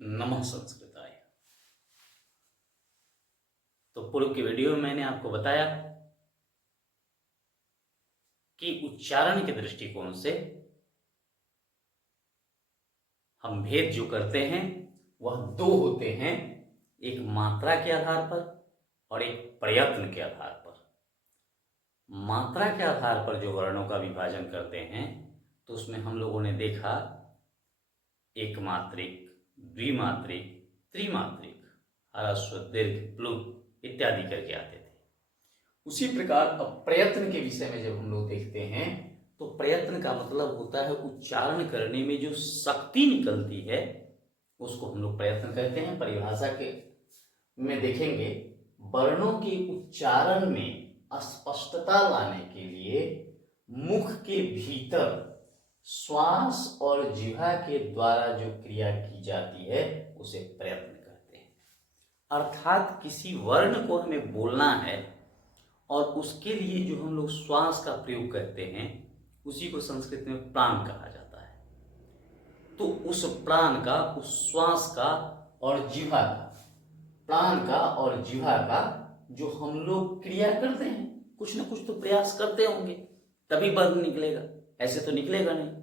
नमः संस्कृताय। तो पूर्व की वीडियो में मैंने आपको बताया कि उच्चारण के दृष्टिकोण से हम भेद जो करते हैं वह दो होते हैं, एक मात्रा के आधार पर और एक प्रयत्न के आधार पर। मात्रा के आधार पर जो वर्णों का विभाजन करते हैं तो उसमें हम लोगों ने देखा एक मात्रिक, द्विमात्रिक, त्रिमात्रिक, ह्रस्व, दीर्घ, प्लुत इत्यादि करके आते थे। उसी प्रकार अब प्रयत्न के विषय में जब हम लोग देखते हैं तो प्रयत्न का मतलब होता है उच्चारण करने में जो शक्ति निकलती है उसको हम लोग प्रयत्न कहते हैं। परिभाषा के में देखेंगे वर्णों के उच्चारण में स्पष्टता लाने के लिए मुख के भीतर श्वास और जिह्वा के द्वारा जो क्रिया की जाती है उसे प्रयत्न कहते हैं। अर्थात किसी वर्ण को हमें बोलना है और उसके लिए जो हम लोग श्वास का प्रयोग करते हैं उसी को संस्कृत में प्राण कहा जाता है। तो उस प्राण का, उस श्वास का और जिह्वा का, प्राण का और जिह्वा का जो हम लोग क्रिया करते हैं, कुछ ना कुछ तो प्रयास करते होंगे तभी वर्ण निकलेगा, ऐसे तो निकलेगा नहीं।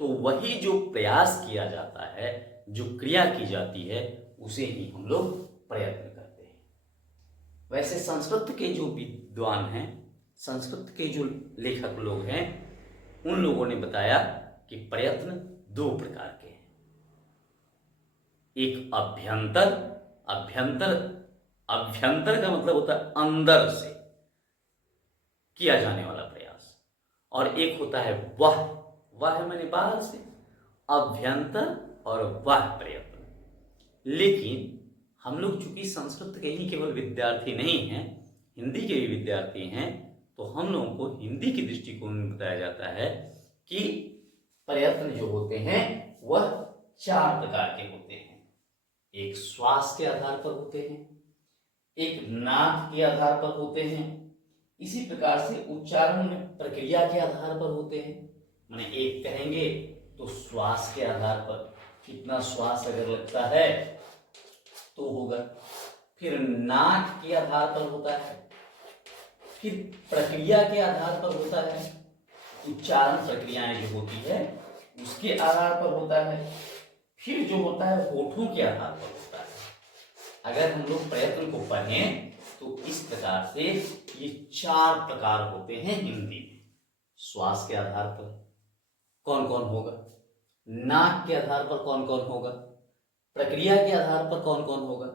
तो वही जो प्रयास किया जाता है, जो क्रिया की जाती है उसे ही हम लोग प्रयत्न करते हैं। वैसे संस्कृत के जो विद्वान हैं, संस्कृत के जो लेखक लोग हैं, उन लोगों ने बताया कि प्रयत्न दो प्रकार के हैं। एक अभ्यंतर, अभ्यंतर का मतलब होता है अंदर से किया जाने वाला प्रयास, और एक होता है वाह मैंने बाहर से, अभ्यंतर और वाह प्रयत्न। लेकिन हम लोग चूंकि संस्कृत के ही केवल विद्यार्थी नहीं हैं, हिंदी के भी विद्यार्थी हैं, तो हम लोगों को हिंदी की दृष्टिकोण में बताया जाता है कि प्रयत्न जो होते हैं वह चार प्रकार के होते हैं। एक श्वास के आधार पर होते हैं, एक नाक के आधार पर होते हैं, इसी प्रकार से उच्चारण में प्रक्रिया के आधार पर होते हैं। माने एक कहेंगे तो श्वास के आधार पर कितना श्वास अगर लगता है तो होगा, फिर नाक के आधार पर होता है, फिर प्रक्रिया के आधार पर होता है, उच्चारण प्रक्रियाएं जो होती है उसके आधार पर होता है, फिर जो होता है होठों के आधार पर होता है। अगर हम लोग प्रयत्न को पढ़ें तो इस प्रकार से ये चार प्रकार होते हैं हिंदी में। श्वास के आधार पर कौन कौन होगा, नाक के आधार पर कौन कौन होगा, प्रक्रिया के आधार पर कौन कौन होगा,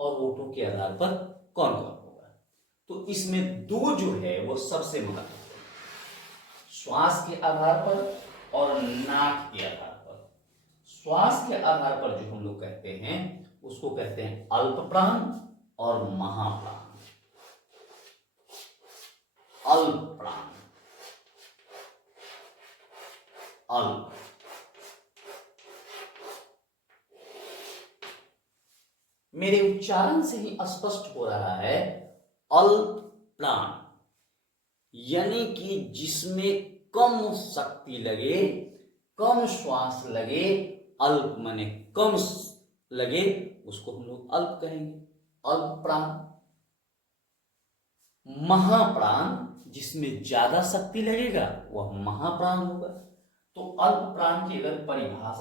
और होठों के आधार पर कौन कौन होगा। तो इसमें दो जो है वो सबसे महत्वपूर्ण, श्वास के आधार पर और नाक के आधार पर। श्वास के आधार पर जो हम लोग कहते हैं उसको कहते हैं अल्प प्राण और महाप्राण। अल्प प्राण, अल्प, मेरे उच्चारण से ही स्पष्ट हो रहा है अल्प प्राण, यानी कि जिसमें कम शक्ति लगे, कम श्वास लगे, अल्प माने कम लगे, उसको हम लोग अल्प कहेंगे, अल्प प्राण। महाप्राण, जिसमें ज्यादा शक्ति लगेगा वह महाप्राण होगा। तो अल्प प्राण की अगर परिभाषा